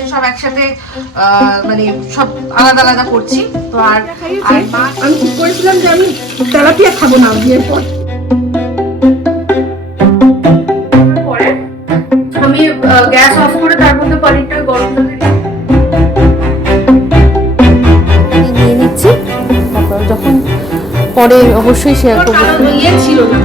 আছে সব একসাথে আহ, মানে সব আলাদা আলাদা করছি। তো আর আর মা আমি ঠিক করেছিলাম যে আমি তেলাপিয়া খাব না বিয়ের পর। আমি গ্যাস অফ করে তার মধ্যে পনিরটা গরম করে নিয়ে নিচ্ছি। তারপর যখন পরে অবশ্যই শেয়ার করব। ইয়ে ছিল না।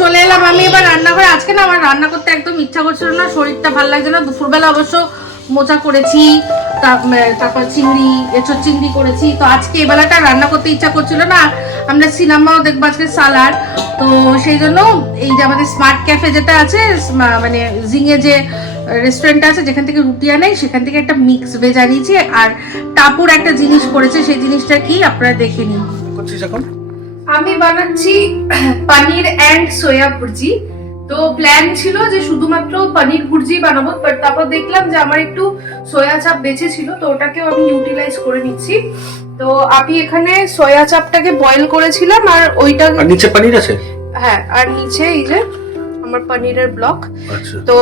চলে এলাম আমি এবার রান্নাঘরে। আজকে না আমার রান্না করতে একদম ইচ্ছা করছিল না, শরীরটা ভালো লাগছে না। দুপুরবেলা অবশ্য মোচা করেছি তারপর চিংড়ি, এঁচোর চিংড়ি করেছি। তো আজকে এবেলাটা রান্না করতে ইচ্ছা করছিল না। আমরা সিনেমাও দেখব আজকে সালার। তো সেই জন্য এই যে আমাদের স্মার্ট ক্যাফে যেটা আছে মানে জিঙে যে রেস্টুরেন্ট আছে, যেখান থেকে রুটি আনাই সেখান থেকে একটা মিক্স ভেজ আনিয়েছি। আর টাপুর একটা জিনিস করেছে, সেই জিনিসটা কি আপনারা দেখে নিন। করছিস এখন? আমি বানাচ্ছি পনির অ্যান্ড সোয়া ভুর্জি তো প্ল্যান ছিল যে শুধুমাত্র পনির ভুর্জি বানাবো বাট তারপর দেখলাম যে আমার একটু সোয়া চাপ বেঁচে ছিল তো ওটাকেও আমি ইউটিলাইজ করে নিচ্ছি। তো আমি এখানে সোয়া চাপটাকে বয়েল করেছিলাম আর ওইটা নিচে পানির আছে? হ্যাঁ আর নিচে এই যে আমার পনিরের ব্লক আচ্ছা। তো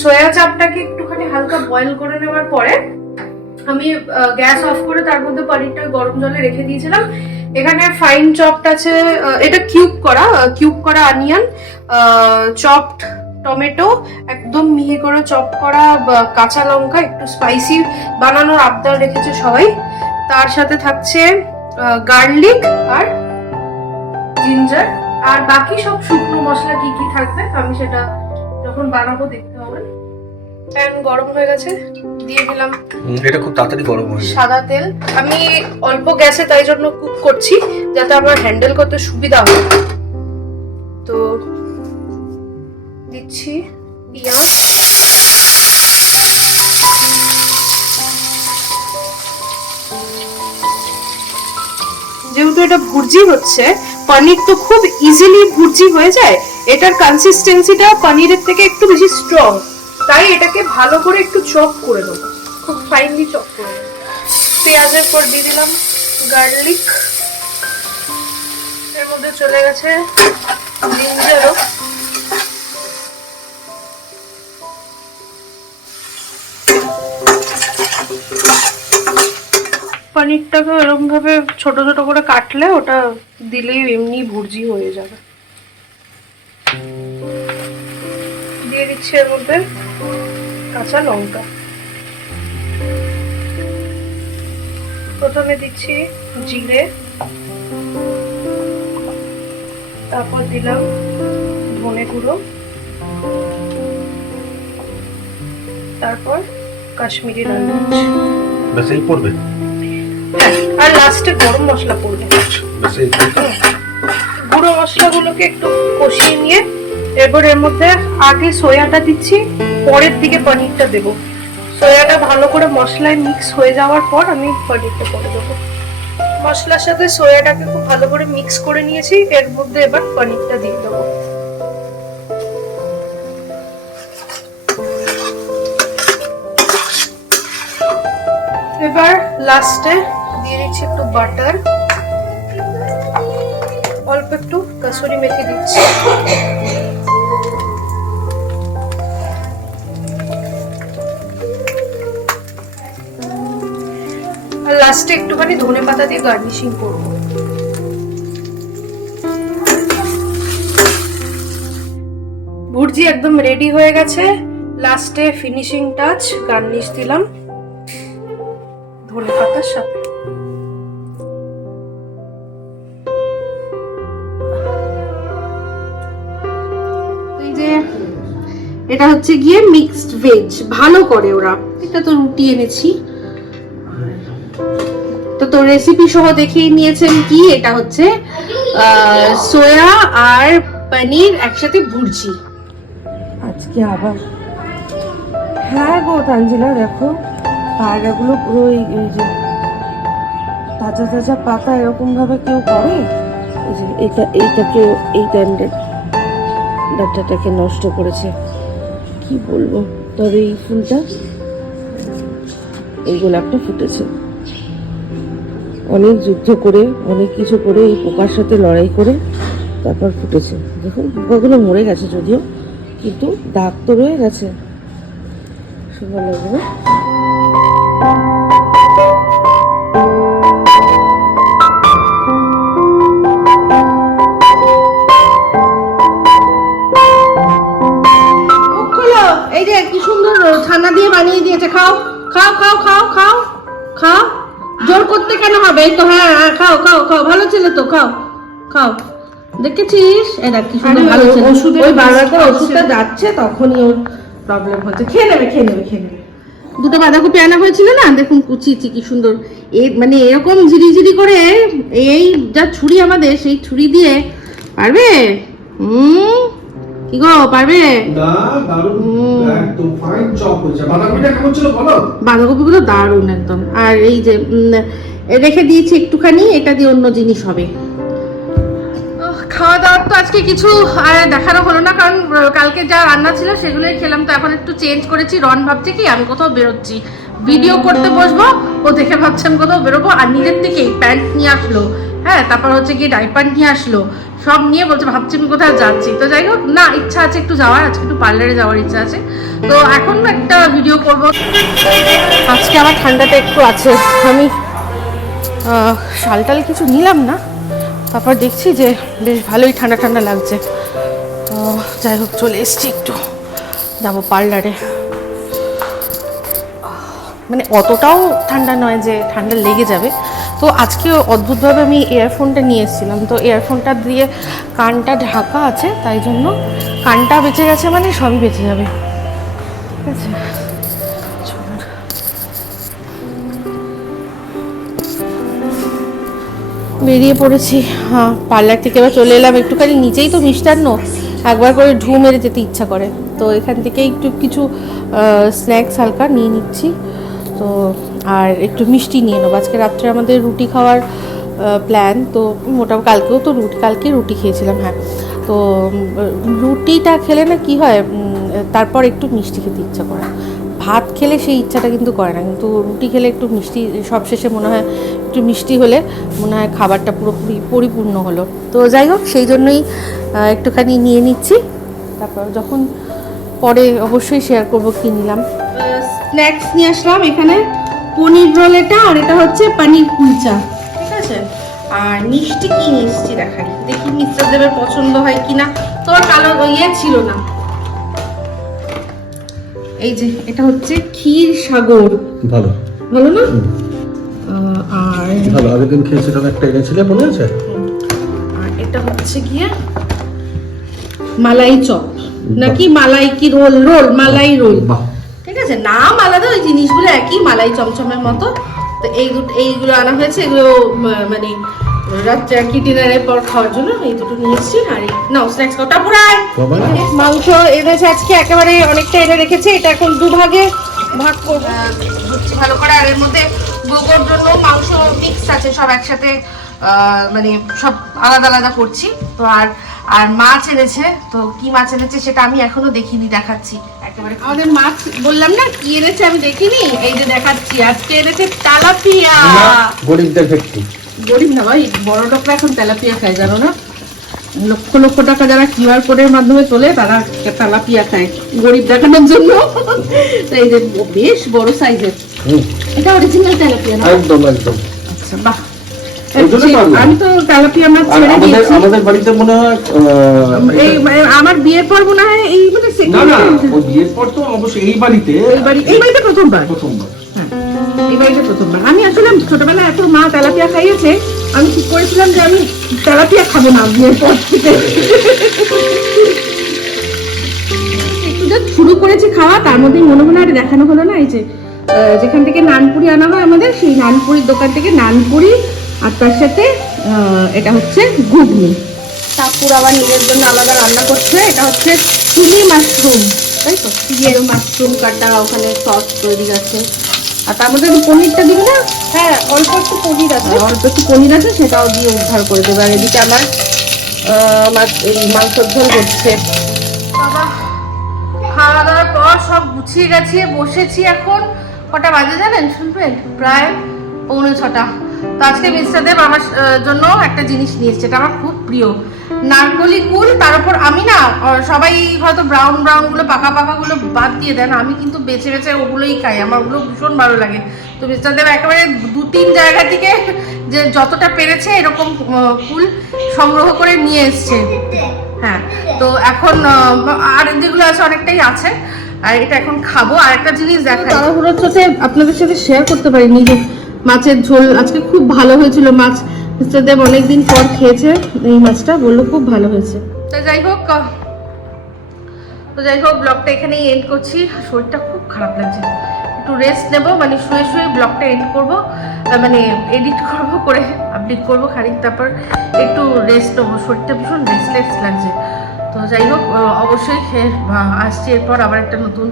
সোয়া চাপটাকে একটুখানি হালকা বয়েল করে নেওয়ার পরে আমি গ্যাস অফ করে তার মধ্যে পনিরটা গরম জলে রেখে দিয়েছিলাম। এখানে ফাইন চপড আছে এটা কিউব করা কিউব করা অনিয়ন চপড টমেটো একদম মিহি করে চপ করা কাঁচা লঙ্কা, একটু স্পাইসি বানানোর আবদার রেখেছে সবাই। তার সাথে থাকছে গার্লিক আর জিঞ্জার আর বাকি সব শুকনো মশলা কি কি থাকবে, আমি সেটা যখন বানাবো দেখতে হবে। প্যান গরম হয়ে গেছে দিয়ে দিলাম এটা খুব তাড়াতাড়ি গরম হয়ে সাদা তেল। আমি অল্প গ্যাসে তাই জন্য কুক করছি যাতে আমার হ্যান্ডেল করতে সুবিধা হয়। তো দিচ্ছি পেঁয়াজ। যেহেতু এটা ভুর্জি হচ্ছে পনির তো খুব ইজিলি ভুর্জি হয়ে যায় এটার কনসিস্টেন্সিটা পনিরের থেকে একটু বেশি স্ট্রং তাই এটাকে ভালো করে একটু চপ করে দেবো খুব ফাইনলি চপ করে পেঁয়াজের পর দিয়ে দিলাম গার্লিক এর মধ্যে চলে গেছে জিঞ্জারও পনিরটাকে এরকম ভাবে ছোট ছোট করে কাটলে ওটা দিলেই এমনি ভুর্জি হয়ে যাবে। দিচ্ছি এর মধ্যে কাঁচা লঙ্কা। প্রথমে দিচ্ছি জিরে। তারপর দিলাম ধনে গুঁড়ো। তারপর কাশ্মীরি লাল মির্চ ব্যাস এই পড়বে। হ্যাঁ, আর লাস্টে গরম মশলা পড়বে। এই গুঁড়ো মশলাগুলোকে একটু কষিয়ে নিয়ে এরপর এর মধ্যে আগে সোয়াটা দিচ্ছি, পরের দিকে পনিরটা দেবো। সোয়াটা ভালো করে মশলায় মিক্স হয়ে যাওয়ার পর আমি পনিরটা করে দেবো। মশলার সাথে সোয়াটাকে খুব ভালো করে মিক্স করে নিয়েছি, এর মধ্যে এবার পনিরটা দিয়ে দেবো। এবার লাস্টে দিয়ে দিচ্ছি একটু বাটার অল্প একটু কাসুরি মেথি দিচ্ছি। লাস্টে একটুখানি ধনে পাতা দিয়ে গার্নিশিং করব। ভুর্জি একদম রেডি হয়ে গেছে। লাস্টে ফিনিশিং টাচ গার্নিশ দিলাম। ধনে পাতার সাথে। এটা হচ্ছে গিয়ে মিক্সড ভেজ ভালো করে ওরা। এটা তো রুটি এনেছি। তো তো রেসিপি সহ দেখিয়ে নিয়েছেন কি? এটা হচ্ছে সোয়া আর পনির একসাথে ভুর্জি। আজকে আবার। হ্যাঁ গো তাঞ্জিলা দেখো, পায়রাগুলো পুরো এই যে তাজা তাজা পাতা এরকম ভাবে কেউ করে? এটা এইটাকে, এই ডান্ডা ডাক্তারটাকে নষ্ট করেছে। কি বলব? তবে এই ফুলটা এই গোলাপটা ফুটেছে। অনেক যুদ্ধ করে, অনেক কিছু করে, এই পোকার সাথে লড়াই করে তারপর ফুটেছে। দেখুন, পোকাগুলো মরে গেছে যদিও, কিন্তু দাগ তো রয়ে গেছে। সুন্দর লাগবে না? এই সুন্দর দিয়ে বানিয়ে দিয়েছে। খাও খাও খাও খাও খাও খাও। জোর করতে কেন হবে? এই তো হ্যাঁ হ্যাঁ, খাও খাও খাও ভালো ছিল তো খাও খাও। দেখেছিস? এটা কি সুন্দর ভালো ছিল। ওষুধের ওই বারবার করে ওষুধটা যাচ্ছে তখনই ওর প্রবলেম হচ্ছে। খেয়ে নেবে খেয়ে নেবে খেয়ে নেবে। দুটো বাঁধাকপি আনা হয়েছিল না? দেখুন কুচিয়েছি কি সুন্দর। এ মানে এরকম ঝিরিঝিরি করে এই যা ছুরি আমাদের সেই ছুরি দিয়ে পারবে? হুম কি গো পারবে? না দারুণ একদম ফাইন চপ হয়েছে। বাঁধাকপিটা কেমন ছিল বলো? বাঁধাকপিগুলো দারুণ একদম। আর এই যে রেখে দিয়েছি একটুখানি এটা দিয়ে অন্য জিনিস হবে। খাওয়া দাওয়ার তো আজকে কিছু দেখানো হলো না কারণ কালকে যা রান্না ছিল সেগুলোই খেলাম তো এখন একটু চেঞ্জ করেছি। রন ভাবছে কি আমি কোথাও বেরোচ্ছি। ভিডিও করতে বসবো ও দেখে ভাবছে আমি কোথাও বেরোবো আর নিজের থেকেই প্যান্ট নিয়ে আসলো। হ্যাঁ তারপর হচ্ছে গিয়ে ডাইপার নিয়ে আসলো। সব নিয়ে বলছে ভাবছি আমি কোথাও যাচ্ছি। তো যাই হোক না ইচ্ছা আছে একটু যাওয়ার আজকে একটু পার্লারে যাওয়ার ইচ্ছা আছে। তো এখন একটা ভিডিও করব। আজকে আমার ঠান্ডাটা একটু আছে। আমি আহ, শাল টাল কিছু নিলাম না। তারপর দেখছি যে বেশ ভালোই ঠান্ডা ঠান্ডা লাগছে। তো যাই হোক চলে এসছি একটু। যাব পার্লারে। মানে অতটাও ঠান্ডা নয় যে ঠান্ডা লেগে যাবে। তো আজকে অদ্ভুতভাবে আমি ইয়ারফোনটা নিয়ে এসেছিলাম তো ইয়ারফোনটা দিয়ে কানটা ঢাকা আছে, তাই জন্য কানটা বেঁচে গেছে মানে সবই বেঁচে যাবে। ঠিক আছে? বেরিয়ে পড়েছি। হ্যাঁ পার্লার থেকে এবার চলে এলাম। একটুখানি নিচেই তো মিষ্টান্ন, একবার করে ঢু মেরে যেতে ইচ্ছা করে। তো এখান থেকে একটু কিছু স্ন্যাক্স হালকা নিয়ে নিচ্ছি। তো আর একটু মিষ্টি নিয়ে নেব। আজকে রাত্রে আমাদের রুটি খাওয়ার প্ল্যান তো মোটামুটি কালকেও তো রুটি, কালকে রুটি খেয়েছিলাম হ্যাঁ। তো রুটিটা খেলে না কি হয় তারপর একটু মিষ্টি খেতে ইচ্ছা করে। ভাত খেলে সেই ইচ্ছাটা কিন্তু করে না, কিন্তু রুটি খেলে একটু মিষ্টি, সবশেষে মনে হয় একটু মিষ্টি হলে মনে হয় খাবারটা পুরোপুরি পরিপূর্ণ হলো। তো যাই হোক, সেই জন্যই একটুখানি নিয়ে নিচ্ছি। তারপর যখন পরে অবশ্যই শেয়ার করব কী নিলাম স্ন্যাক্স নিয়ে আসলাম এখানে পনির রোল এটা আর এটা হচ্ছে পানির কুলচা। ঠিক আছে? আর মিষ্টি কি মিষ্টি দেখাই? দেখি মিস্টার দেবের পছন্দ হয় কিনা। তোর কালো ইয়ে ছিল না। এই যে এটা হচ্ছে ক্ষীর সাগর। ভালো। ভালো না? আর ভালো আগের দিন খেয়েছিলাম একটা এনেছিলে মনে আছে? আর এটা হচ্ছে গিয়ে মালাই চপ। নাকি মালাই কি রোল? রোল মালাই রোল। বাহ। আছে? নাম আলাদা ওই জিনিসগুলো একই মালাই চমচমের মতো। তো এই দুটো এইগুলো আনা হয়েছে এগুলো মানে রাত্রে আর কি ডিনারের পর খাওয়ার জন্য এই দুটো নিয়েছি। আর এই নাও স্ন্যাক্স খাওয়া পুরাই বাবা। মাংস এনেছে আজকে একেবারে অনেকটা এনে রেখেছে। এটা এখন দুভাগে ভাগ করব। ভালো করে। আর এর মধ্যে গোবর জন্য মাংস মিক্স আছে সব একসাথে মানে সব আলাদা আলাদা করছি। তো আর আর মাছ এনেছে। তো কি মাছ এনেছে সেটা আমি এখনও দেখিনি দেখাচ্ছি। আমাদের মাছ বললাম না কি এনেছে আমি দেখিনি। এই যে দেখাচ্ছি আজকে এনেছে তালাপিয়া। গরিবদের ভেটকি। গরিব না ভাই বড় লোকরা এখন তেলাপিয়া খায় জানো না? লক্ষ লক্ষ টাকা যারা কিউআর কোডের মাধ্যমে তোলে তারা তেলাপিয়া খায় গরিব দেখানোর জন্য। তো এই যে বেশ বড় সাইজের। এটা অরিজিনাল তেলাপিয়া না? একদম একদম। আচ্ছা বাহ। আমি তো তেলাপিয়া মাছ ছেড়ে দিয়েছি। আমাদের বাড়িতে মনে হয় এই মানে আমার বিয়ের পর মনে হয় এই মানে না না ওই বিয়ের পর তো অবশ্যই এই বাড়িতে এই বাড়ি এই বাড়িতে প্রথমবার। প্রথমবার। হ্যাঁ, এই বাড়িতে প্রথমবার। আমি আসলে ছোটবেলায় এত মা তেলাপিয়া খাইয়েছে আমি ঠিক করেছিলাম যে আমি তেলাপিয়া খাব না বিয়ের পর থেকে। একটু শুরু করেছি খাওয়া তার মধ্যেই মনে হলো আর দেখানো হলো না এই যে যেখান থেকে নানপুরি আনা হয় আমাদের সেই নানপুরির দোকান থেকে নানপুরি আর তার সাথে এটা হচ্ছে ঘুগনি। তারপর আবার নিজের জন্য আলাদা রান্না করছে এটা হচ্ছে চিলি মাশরুম। তাই তো? চিলি মাশরুম কাটা ওখানে সস তৈরি আছে। আর তার মধ্যে একটু পনিরটা দিবি না? হ্যাঁ অল্প একটু পনির আছে। অল্প একটু পনির আছে সেটাও দিয়ে উদ্ধার করে দেবে। আর এদিকে আমার মাংসর ঝোল হচ্ছে। বাবা খাওয়া দাওয়ার পর সব গুছিয়ে গেছিয়ে বসেছি এখন। কটা বাজে জানেন? শুনবেন? প্রায় পৌনে ছটা। তো আজকে মিস্টার দেব আমার জন্য একটা জিনিস নিয়ে এটা আমার খুব প্রিয়। নারকলি কুল, তার উপর আমি না সবাই হয়তো ব্রাউন ব্রাউনগুলো পাকা পাকা গুলো বাদ দিয়ে দেন, আমি কিন্তু বেছে বেছে ওগুলোই খাই, আমার ওগুলো ভীষণ ভালো লাগে। তো মিস্টার দেব একেবারে দু তিন জায়গা থেকে যে যতটা পেরেছে এরকম ফুল সংগ্রহ করে নিয়ে এসছে। হ্যাঁ তো এখন আর যেগুলো আছে অনেকটাই আছে, আর এটা এখন খাব। আর একটা জিনিস দেখাই। তাড়াহুড়োর সাথে আপনাদের সাথে শেয়ার করতে পারি যে মাছের ঝোল আজকে খুব ভালো হয়েছিল মাছ। মিস্টার দেব অনেকদিন পর খেয়েছে এই মাছটা বলল খুব ভালো হয়েছে। তো যাই হোক তো যাই হোক ব্লগটা এখানেই এন্ড করছি। শরীরটা খুব খারাপ লাগছে। একটু রেস্ট নেব মানে শুয়ে শুয়ে ব্লগটা এন্ড করব। মানে এডিট করব করে আপডেট করব খানিক তারপর একটু রেস্ট নেব। শরীরটা ভীষণ রেস্টলেস লাগছে। তো যাই হোক অবশ্যই আহ, আসছি এরপর আবার একটা নতুন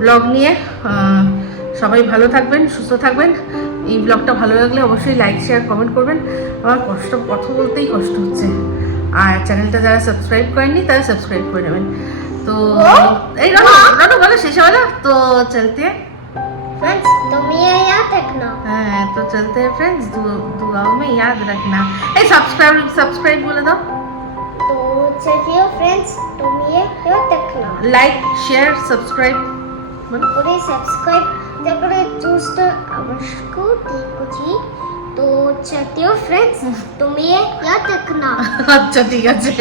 ব্লগ নিয়ে। সবাই ভালো থাকবেন সুস্থ থাকবেন এই ব্লগটা ভালো লাগলে অবশ্যই লাইক শেয়ার কমেন্ট করবেন আমার কষ্ট কথা বলতেই কষ্ট হচ্ছে আর চ্যানেলটা যারা সাবস্ক্রাইব করেননি তারা সাবস্ক্রাইব করে নেবেন তো এই রানু রানু বলো শেষ হলো তো চলতে हैं? फ्रेंड्स तुम ये याद रखना हाँ तो चलते हैं फ्रेंड्स दुआओं में याद रखना ए सब्सक्राइब सब्सक्राइब बोले दो तो चलिए फ्रेंड्स तुम ये याद रखना लाइक शेयर सब्सक्राइब बोलो पूरे सब्सक्राइब তারপরে ચૂઝ अवश्य देखो তো চাতে ফ্রেন্ডস তুমি ইয়াদ রাখনা আচ্ছা ঠিক আছে।